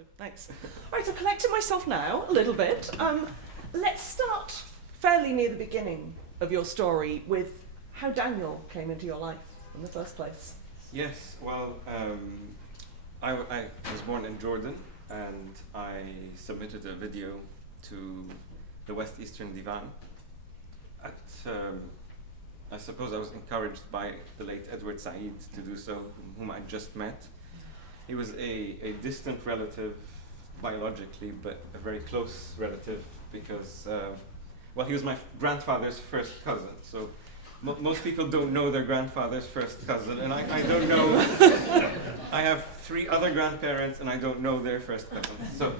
So thanks. All right, I've collected myself now a little bit. Let's start fairly near the beginning of your story with how Daniel came into your life in the first place. Yes, well, I was born in Jordan, and I submitted a video to the West Eastern Divan. I suppose I was encouraged by the late Edward Said to do so, whom I just met. He was a distant relative biologically, but a very close relative because, well, he was my grandfather's first cousin. So most people don't know their grandfather's first cousin, and I don't know. I have 3 other grandparents, and I don't know their first cousins. So,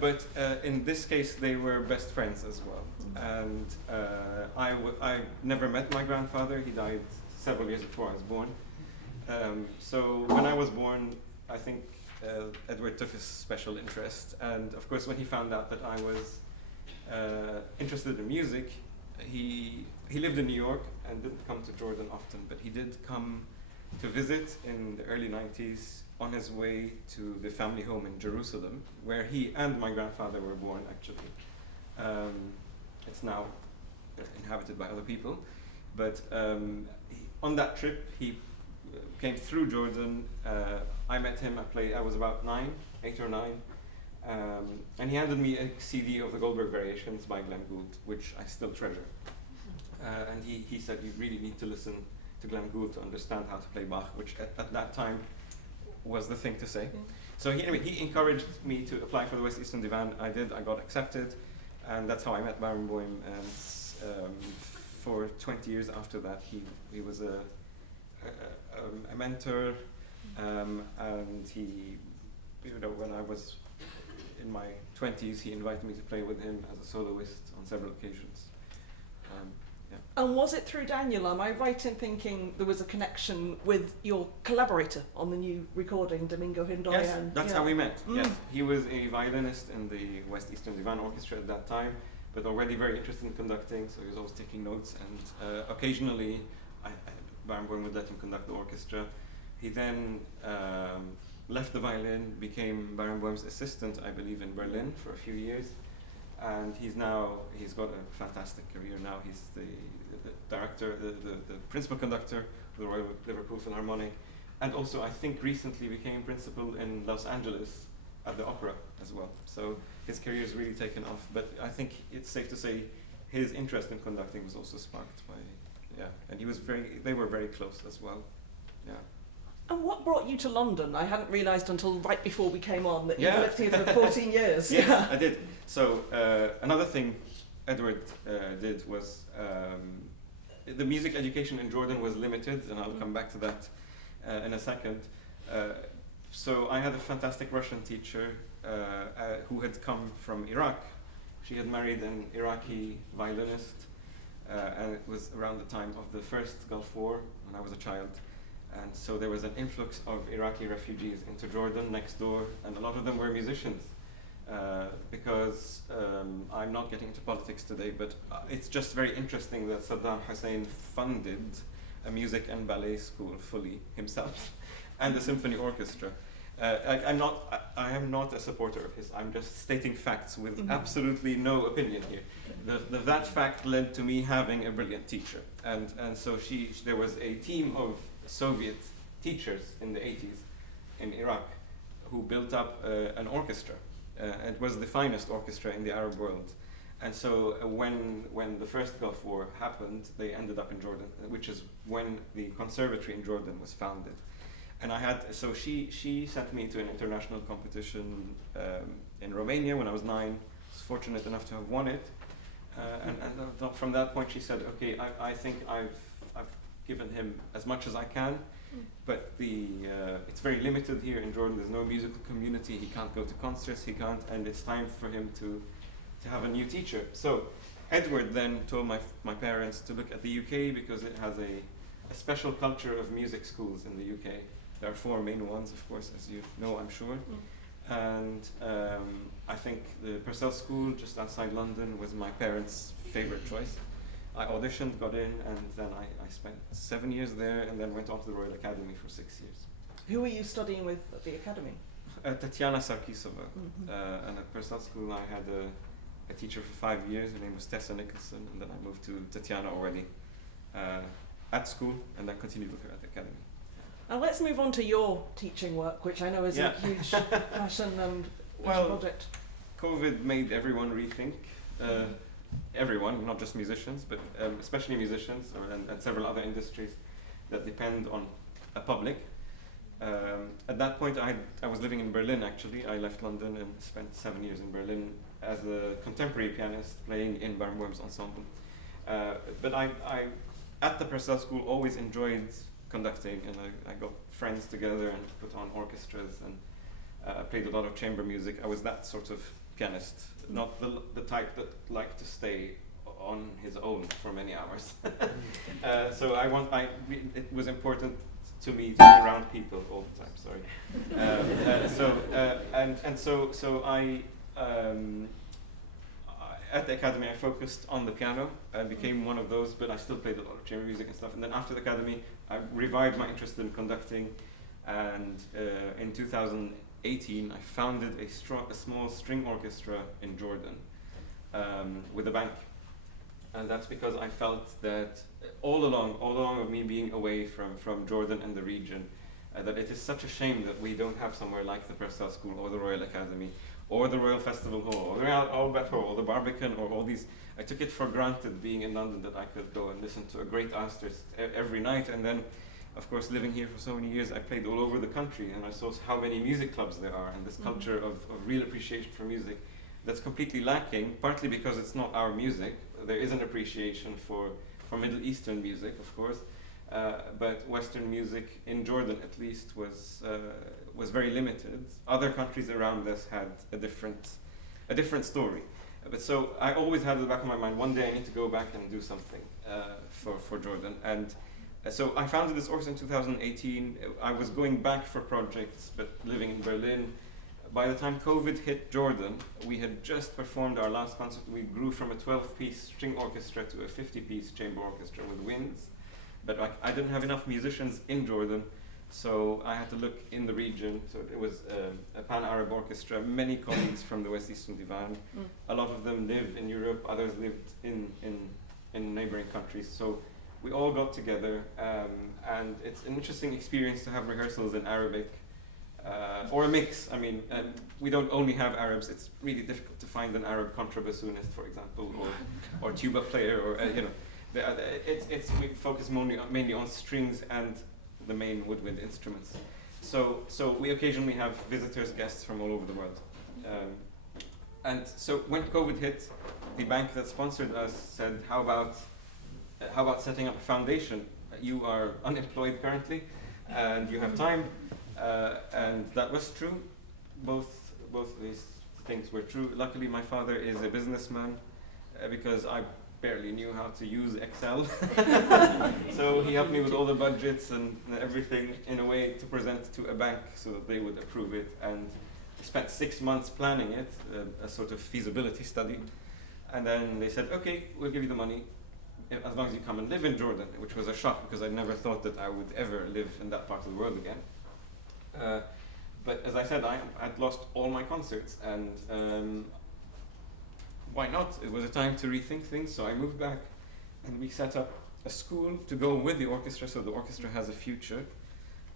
but in this case, they were best friends as well. And I never met my grandfather. He died several years before I was born. So when I was born, I think Edward took a special interest. And of course, when he found out that I was interested in music, he lived in New York and didn't come to Jordan often, but he did come to visit in the early 90s on his way to the family home in Jerusalem, where he and my grandfather were born, actually. It's now inhabited by other people, but on that trip he came through Jordan. I met him. I was about 8 or 9, and he handed me a CD of the Goldberg Variations by Glenn Gould, which I still treasure. And he said, you really need to listen to Glenn Gould to understand how to play Bach, which at that time was the thing to say. So he encouraged me to apply for the West Eastern Divan. I did. I got accepted. And that's how I met Barenboim, and for 20 years after that, he was a mentor, and he, when I was in my 20s, he invited me to play with him as a soloist on several occasions. And was it through Daniel? Am I right in thinking there was a connection with your collaborator on the new recording, Domingo Hindoyan? Yes, that's how we met. Yes, he was a violinist in the West Eastern Divan Orchestra at that time, but already very interested in conducting, so he was always taking notes, and occasionally Barenboim would let him conduct the orchestra. He then left the violin, became Barenboim's assistant, I believe, in Berlin for a few years. And he's got a fantastic career now. He's the director, the principal conductor of the Royal Liverpool Philharmonic, and also I think recently became principal in Los Angeles at the opera as well. So his career has really taken off. But I think it's safe to say his interest in conducting was also sparked by, and they were very close as well. Yeah. And what brought you to London? I hadn't realised until right before we came on that you lived here for 14 years. Yes, I did. So another thing Edward did was, the music education in Jordan was limited, and I'll come back to that in a second. So I had a fantastic Russian teacher who had come from Iraq. She had married an Iraqi violinist, and it was around the time of the first Gulf War when I was a child. And so there was an influx of Iraqi refugees into Jordan next door, and a lot of them were musicians. Because I'm not getting into politics today, but it's just very interesting that Saddam Hussein funded a music and ballet school fully himself, and a symphony orchestra. I am not a supporter of his. I'm just stating facts with absolutely no opinion here. That fact led to me having a brilliant teacher, and so there was a team of Soviet teachers in the 80s in Iraq who built up an orchestra. It was the finest orchestra in the Arab world. And so when the first Gulf War happened, they ended up in Jordan, which is when the conservatory in Jordan was founded. And she sent me to an international competition in Romania when I was 9. I was fortunate enough to have won it. And from that point she said, okay, I think I've given him as much as I can, but it's very limited here in Jordan. There's no musical community. He can't go to concerts. And it's time for him to have a new teacher. So Edward then told my parents to look at the UK because it has a special culture of music schools in the UK. There are 4 main ones, of course, as you know, I'm sure. And I think the Purcell School just outside London was my parents' favorite choice. I auditioned, got in, and then I spent 7 years there, and then went on to the Royal Academy for 6 years. Who were you studying with at the academy? Tatiana Sarkisova. And at Presto School I had a teacher for 5 years. Her name was Tessa Nicholson, and then I moved to Tatiana already at school, and then continued with her at the academy. Now let's move on to your teaching work, which I know is a huge passion and project. COVID made everyone rethink. Everyone, not just musicians, but especially musicians and several other industries that depend on a public. At that point, I was living in Berlin, actually. I left London and spent 7 years in Berlin as a contemporary pianist playing in Barenboim's ensemble. But I, at the Presto School, always enjoyed conducting, and I got friends together and put on orchestras, and I played a lot of chamber music. I was that sort of pianist, not the type that liked to stay on his own for many hours. So it was important to me to be around people all the time. Sorry. So I at the academy I focused on the piano. I became one of those, but I still played a lot of chamber music and stuff. And then after the academy, I revived my interest in conducting, and in 2018 I founded a small string orchestra in Jordan with a bank. And that's because I felt that all along of me being away from Jordan and the region, that it is such a shame that we don't have somewhere like the Presto School or the Royal Academy or the Royal Festival Hall or the Royal Albert Hall or the Barbican or all these. I took it for granted being in London that I could go and listen to a great artist every night. And then, of course, living here for so many years, I played all over the country, and I saw how many music clubs there are, and this culture of real appreciation for music that's completely lacking, partly because it's not our music. There is an appreciation for Middle Eastern music, of course, but Western music, in Jordan at least, was very limited. Other countries around us had a different story. But so I always had in the back of my mind, one day I need to go back and do something for Jordan. And so I founded this orchestra in 2018. I was going back for projects, but living in Berlin. By the time COVID hit Jordan, we had just performed our last concert. We grew from a 12-piece string orchestra to a 50-piece chamber orchestra with winds. But I didn't have enough musicians in Jordan, so I had to look in the region. So it was a pan-Arab orchestra, many colleagues from the West Eastern Divan. A lot of them lived in Europe, others lived in neighboring countries. So we all got together, and it's an interesting experience to have rehearsals in Arabic. Or a mix. I mean, we don't only have Arabs. It's really difficult to find an Arab contrabassoonist, for example, or tuba player, or we focus mainly on strings and the main woodwind instruments. So we occasionally have visitors, guests from all over the world. And so when COVID hit, the bank that sponsored us said, "How about setting up a foundation? You are unemployed currently, and you have time." And that was true. Both of these things were true. Luckily, my father is a businessman, because I barely knew how to use Excel. So he helped me with all the budgets and everything in a way to present to a bank so that they would approve it. And spent 6 months planning it, a sort of feasibility study. And then they said, "Okay, we'll give you the money as long as you come and live in Jordan," which was a shock because I never thought that I would ever live in that part of the world again. But as I said, I'd lost all my concerts, and why not? It was a time to rethink things, so I moved back, and we set up a school to go with the orchestra, so the orchestra has a future.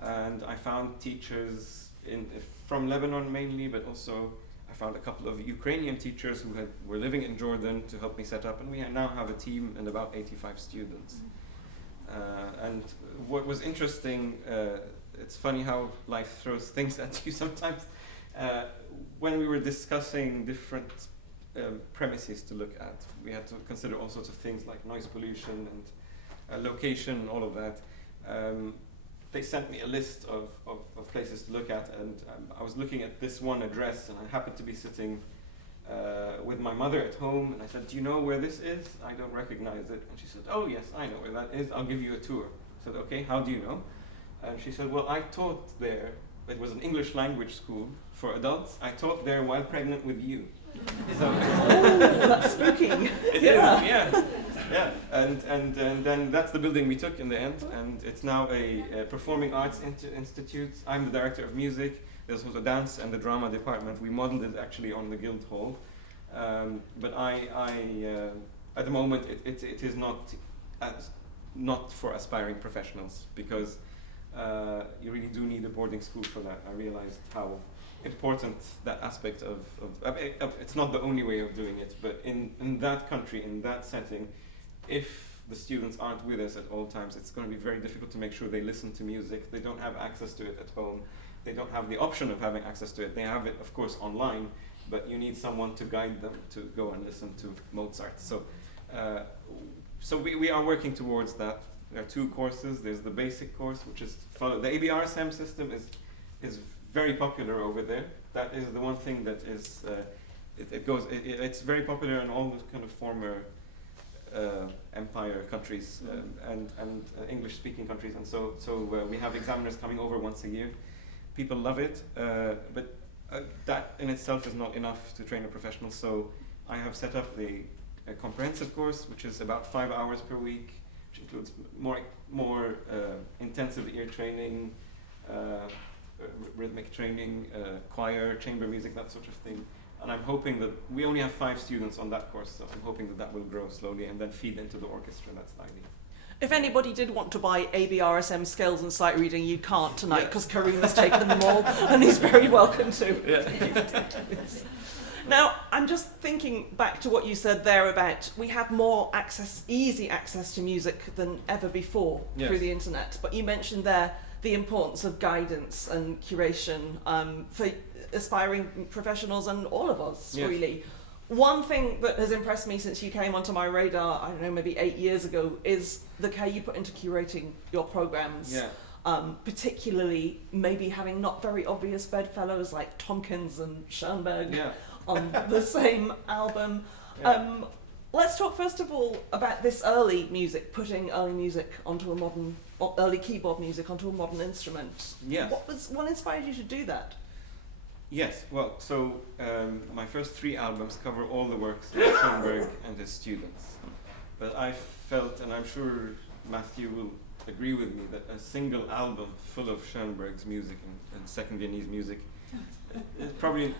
And I found teachers from Lebanon mainly, but also I found a couple of Ukrainian teachers who were living in Jordan to help me set up, and we now have a team and about 85 students. And what was interesting, it's funny how life throws things at you sometimes. When we were discussing different premises to look at, we had to consider all sorts of things like noise pollution and location, all of that. They sent me a list of places to look at, and I was looking at this one address, and I happened to be sitting with my mother at home, and I said, "Do you know where this is? I don't recognize it." And she said, "Oh yes, I know where that is. I'll give you a tour." I said, "Okay, how do you know?" And she said, "Well, I taught there. It was an English language school for adults. I taught there while pregnant with you." So that's spooky. Yeah. And then that's the building we took in the end, and it's now a performing arts institute. I'm the director of music. There's also dance and the drama department. We modeled it actually on the Guildhall. But at the moment, it is not for aspiring professionals, because you really do need a boarding school for that. I realized how important that aspect of it's not the only way of doing it, but in that country, in that setting, if the students aren't with us at all times, it's going to be very difficult to make sure they listen to music. They don't have access to it at home. They don't have the option of having access to it. They have it, of course, online, but you need someone to guide them to go and listen to Mozart. So we are working towards that. There are 2 courses. There's the basic course, which is the ABRSM system is very popular over there. That is the one thing that is it's very popular in all the kind of former empire countries and English-speaking countries, and so we have examiners coming over once a year. People love it, but that in itself is not enough to train a professional. So I have set up a comprehensive course, which is about 5 hours per week, which includes more intensive ear training, rhythmic training, choir, chamber music, that sort of thing. And I'm hoping that we only have 5 students on that course, so I'm hoping that will grow slowly and then feed into the orchestra. That's the idea. If anybody did want to buy ABRSM scales and sight reading, you can't tonight, because Karim has taken them all, and he's very welcome to. Yeah. Now, I'm just thinking back to what you said there about we have more easy access to music than ever before through the internet. But you mentioned there the importance of guidance and curation for aspiring professionals and all of us, really. One thing that has impressed me since you came onto my radar, I don't know, maybe 8 years ago, is the care you put into curating your programs. Particularly maybe having not very obvious bedfellows like Tompkins and Schoenberg on the same album. Let's talk first of all about this early music, putting early keyboard music onto a modern instrument. Yes. What inspired you to do that? Yes, well, so my first 3 albums cover all the works of Schoenberg and his students. But I felt, and I'm sure Matthew will agree with me, that a single album full of Schoenberg's music and Second Viennese music, probably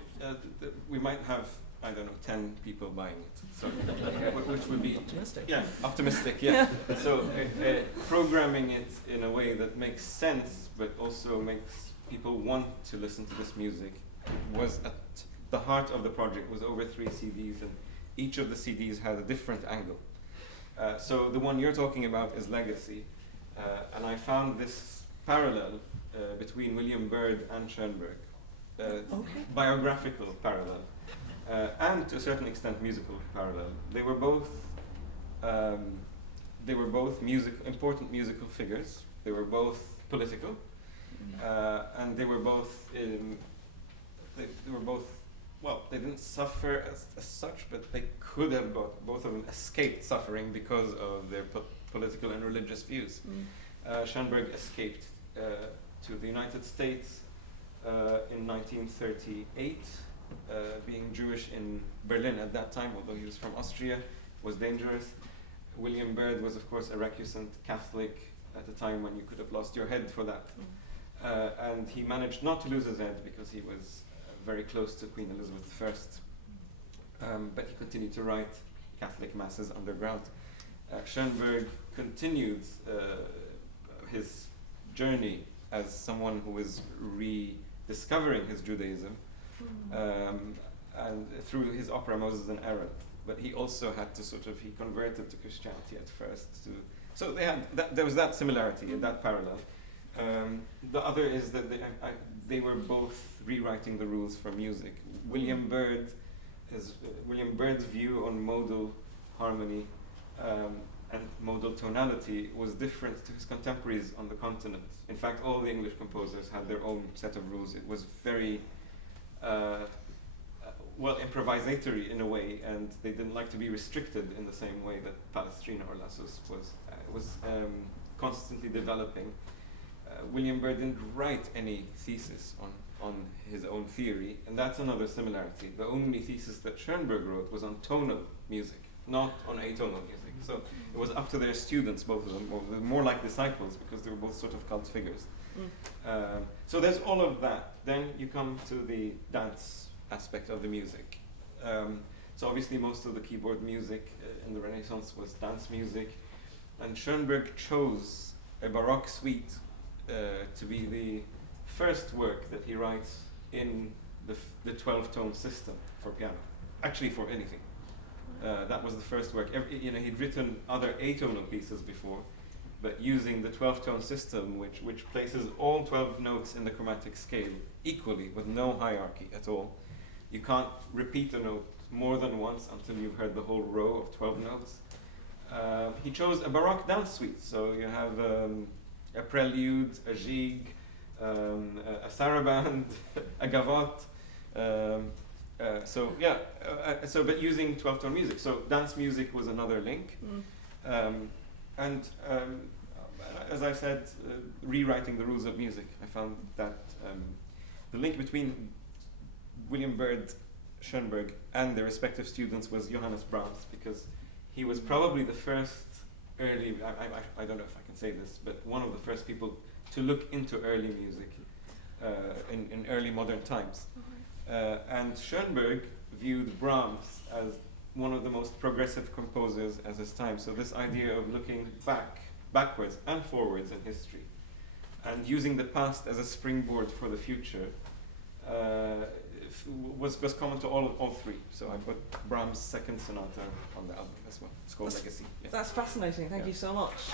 we might have, I don't know, 10 people buying it. So, which would be optimistic. Yeah, optimistic. So programming it in a way that makes sense, but also makes people want to listen to this music, was at the heart of the project. Was over 3 CDs, and each of the CDs had a different angle. So the one you're talking about is Legacy, and I found this parallel between William Byrd and Schoenberg, biographical parallel, and to a certain extent musical parallel. They were both important musical figures. They were both political, and they were both well, they didn't suffer as such, but they could have both of them escaped suffering because of their political and religious views. Schoenberg escaped to the United States in 1938, being Jewish in Berlin at that time, although he was from Austria, was dangerous. William Byrd was, of course, a recusant Catholic at a time when you could have lost your head for that. And he managed not to lose his head because he was very close to Queen Elizabeth I. But he continued to write Catholic masses underground. Schoenberg continued his journey as someone who was rediscovering his Judaism, and through his opera Moses and Aaron. But he also had to he converted to Christianity at first. So there was that similarity and that parallel. The other is that they were both rewriting the rules for music. William Byrd's view on modal harmony and modal tonality was different to his contemporaries on the continent. In fact, all the English composers had their own set of rules. It was very improvisatory in a way, and they didn't like to be restricted in the same way that Palestrina or Lassus was constantly developing. William Byrd didn't write any thesis on his own theory, and that's another similarity. The only thesis that Schoenberg wrote was on tonal music, not on atonal music. So it was up to their students, both of them, or more like disciples, because they were both sort of cult figures, So there's all of that. Then you come to the dance aspect of the music. So obviously most of the keyboard music in the Renaissance was dance music, and Schoenberg chose a Baroque suite to be the first work that he writes in the 12-tone system for piano. Actually, for anything. That was the first work. He'd written other 8-tonal pieces before, but using the 12-tone system, which places all 12 notes in the chromatic scale equally, with no hierarchy at all. You can't repeat a note more than once until you've heard the whole row of 12 notes. He chose a Baroque dance suite, so you have a prelude, a gigue, a saraband, a gavotte. But using 12-tone music. So dance music was another link. As I said, rewriting the rules of music. I found that the link between William Byrd, Schoenberg, and their respective students was Johannes Brahms, because he was probably the first early, I don't know if I can say this, but one of the first people to look into early music in early modern times. And Schoenberg viewed Brahms as one of the most progressive composers at his time. So this idea of looking backwards and forwards in history, and using the past as a springboard for the future, was common to all three. So I put Brahms' second sonata on the album as well. It's called Legacy. Yeah. That's fascinating. Thank you so much.